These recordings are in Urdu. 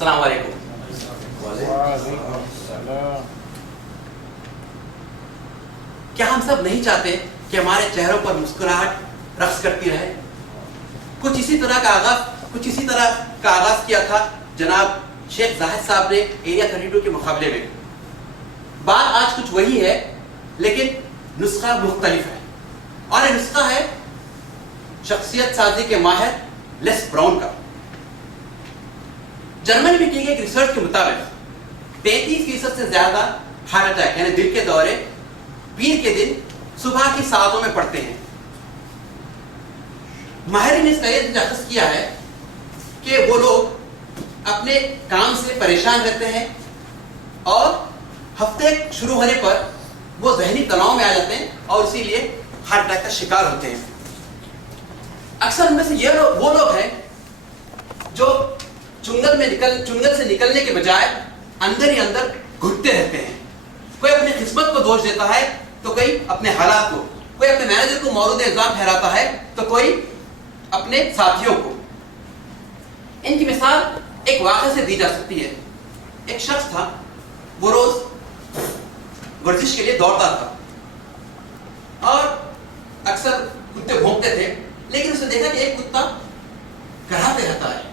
السلام علیکم. کیا ہم سب نہیں چاہتے کہ ہمارے چہروں پر مسکراہٹ رقص کرتی رہے؟ کچھ اسی طرح کا آغاز کیا تھا جناب شیخ زاہد صاحب نے ایریا 32 کے مقابلے میں. بات آج کچھ وہی ہے لیکن نسخہ مختلف ہے, اور یہ نسخہ ہے شخصیت سازی کے ماہر لیس براؤن کا. جرمنی میں کی گئی ایک ریسرچ کے مطابق 33% سے زیادہ ہارٹ اٹیک یعنی دل کے دورے پیر کے دن صبح کی ساعتوں میں پڑتے ہیں. ماہرین نے اس کا یہ تشخیص کیا ہے کہ وہ لوگ اپنے کام سے پریشان رہتے ہیں اور ہفتے شروع ہونے پر وہ ذہنی تناؤ میں آ جاتے ہیں اور اسی لیے ہارٹ اٹیک کا شکار ہوتے ہیں. اکثر ان میں سے وہ لوگ ہیں جو چنگل سے نکلنے کے بجائے اندر ہی اندر گھٹتے رہتے ہیں. کوئی اپنی قسمت کو دوش دیتا ہے تو کوئی اپنے حالات کو, کوئی اپنے مینیجر کو مورد الزام ٹھہراتا ہے تو کوئی اپنے ساتھیوں کو. ان کی مثال ایک واقعے سے دی جا سکتی ہے. ایک شخص تھا, وہ روز ورزش کے لیے دوڑتا تھا اور اکثر کتے بھونکتے تھے, لیکن اس نے دیکھا کہ ایک کتا کراہتے رہتا ہے.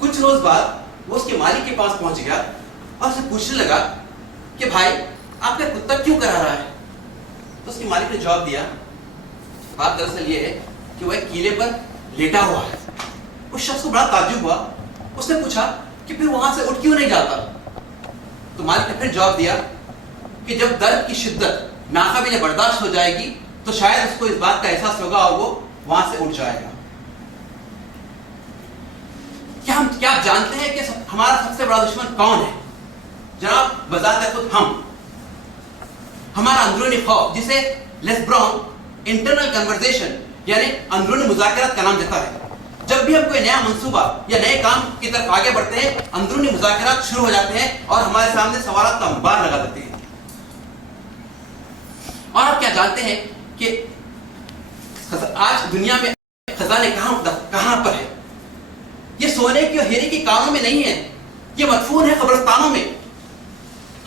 کچھ روز بعد وہ اس کے مالک کے پاس پہنچ گیا اور اسے پوچھنے لگا کہ بھائی آپ کا کتا کیوں کرا رہا ہے؟ تو اس کے مالک نے جواب دیا, بات دراصل یہ ہے کہ وہ ایک کیلے پر لیٹا ہوا ہے. اس شخص کو بڑا تعجب ہوا. اس نے پوچھا کہ پھر وہاں سے اٹھ کیوں نہیں جاتا؟ تو مالک نے پھر جواب دیا کہ جب درد کی شدت ناقابل برداشت ہو جائے گی تو شاید اس کو اس بات کا احساس ہوگا اور وہ وہاں سے اٹھ جائے گا. کیا آپ جانتے ہیں کہ ہمارا سب سے بڑا دشمن کون ہے؟ جناب بذات خود ہمارا اندرونی خوف, جسے لیس براؤن انٹرنل کنورزیشن یعنی اندرونی مذاکرات کا نام دیتا ہے. جب بھی ہم کوئی نیا منصوبہ یا نئے کام کی طرف آگے بڑھتے ہیں, اندرونی مذاکرات شروع ہو جاتے ہیں اور ہمارے سامنے سوالات کا انبار لگا دیتے ہیں. اور آپ کیا جانتے ہیں کہ آج دنیا میں خزانے کہاں پر ہے؟ یہ سونے کی اور ہیرے کی کانوں میں نہیں ہے, یہ مدفون ہے قبرستانوں میں.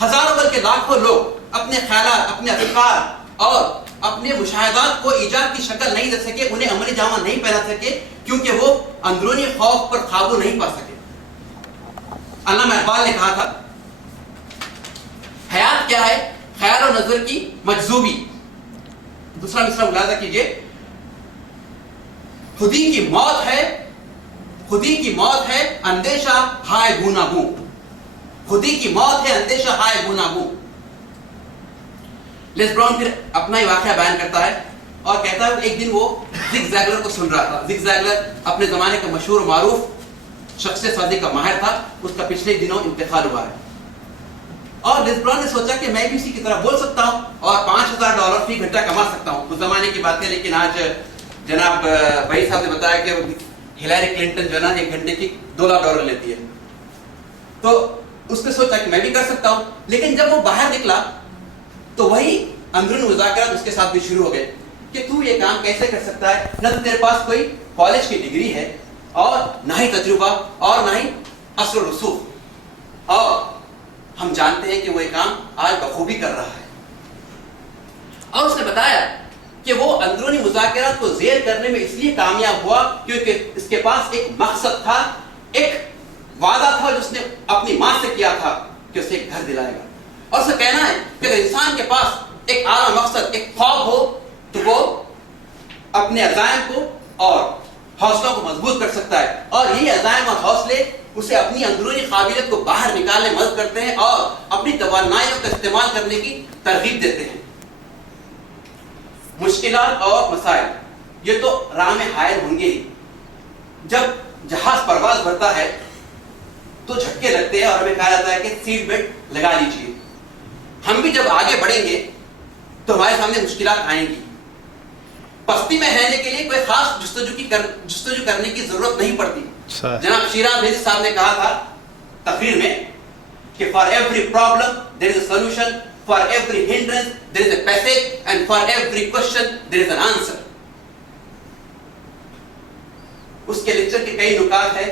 ہزاروں بلکہ لاکھوں لوگ اپنے خیالات, اپنے افکار اور اپنے مشاہدات کو ایجاد کی شکل نہیں دے سکے, انہیں عملی جامہ نہیں پہنا سکے, کیونکہ وہ اندرونی خوف پر قابو نہیں پا سکے. علامہ اقبال نے کہا تھا, حیات کیا ہے؟ خیال و نظر کی مجذوبی. دوسرا مصرع ملاحظہ کیجئے, خودی کی موت ہے اندیشہ ہائے گونا گو. خودی کی موت ہے اندیشہ ہائے گونا گو. لیس براؤن پھر اپنا ہی واقعہ بیان کرتا ہے اور کہتا ہے کہ ایک دن وہ زگ زیگلر کو سن رہا تھا. زگ زیگلر اپنے زمانے کا مشہور و معروف شخصیت سازی کا ماہر تھا. اس کا پچھلے دنوں انتقال ہوا ہے اور لیس براؤن نے سوچا کہ میں بھی اسی کی طرح بول سکتا ہوں اور $5,000 فی گھنٹہ کما سکتا ہوں. اس زمانے کی بات ہے, لیکن آج جناب بھائی صاحب نے بتایا کہ ہلیری کلنٹن جو ہے نا $1 گھنٹے کی $2 لیتی ہے. تو اس نے سوچا کہ میں بھی کر سکتا ہوں. لیکن جب وہ باہر نکلا تو وہی اندرونی مذاکرات اس کے ساتھ بھی شروع ہو گئے کہ تو یہ کام کیسے کر سکتا ہے؟ نہ تو تیرے پاس کوئی کالج کی ڈگری ہے اور نہ ہی تجربہ اور نہ ہی اثر و رسوخ, اور ہم جانتے ہیں کہ وہ یہ کام آج بخوبی کر رہا ہے. اور اس نے بتایا کہ وہ اندرونی مذاکرات کو زیر کرنے میں اس لیے کامیاب ہوا کیونکہ اس کے پاس ایک مقصد تھا, ایک وعدہ تھا جو اس نے اپنی ماں سے کیا تھا کہ اسے ایک گھر دلائے گا. اور اسے کہنا ہے کہ اگر انسان کے پاس ایک اعلیٰ مقصد, ایک خواب ہو, تو وہ اپنے عزائم کو اور حوصلوں کو مضبوط کر سکتا ہے. اور یہی عزائم اور حوصلے اسے اپنی اندرونی قابلیت کو باہر نکالنے میں مدد کرتے ہیں اور اپنی توانائیوں کا استعمال کرنے کی ترغیب دیتے ہیں. مشکلات اور مسائل یہ تو راہ میں حائل ہوں گے ہی. جب جہاز پرواز بھرتا ہے تو جھٹکے لگتے ہیں اور ہمیں کہا جاتا ہے کہ سیٹ بیلٹ لگا لیجیے. ہم بھی جب آگے بڑھیں گے تو ہمارے سامنے مشکلات آئیں گی. پستی میں رہنے کے لیے کوئی خاص جستجو کرنے کی ضرورت نہیں پڑتی. جناب شیراز بھیجی صاحب نے کہا تھا تقریر میں کہ for every problem there is a solution, for every hindrance there is a passage, and for every question there is an answer. اس کے لیکچر کے کئی نکات ہیں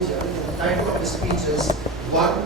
The title of the speech is One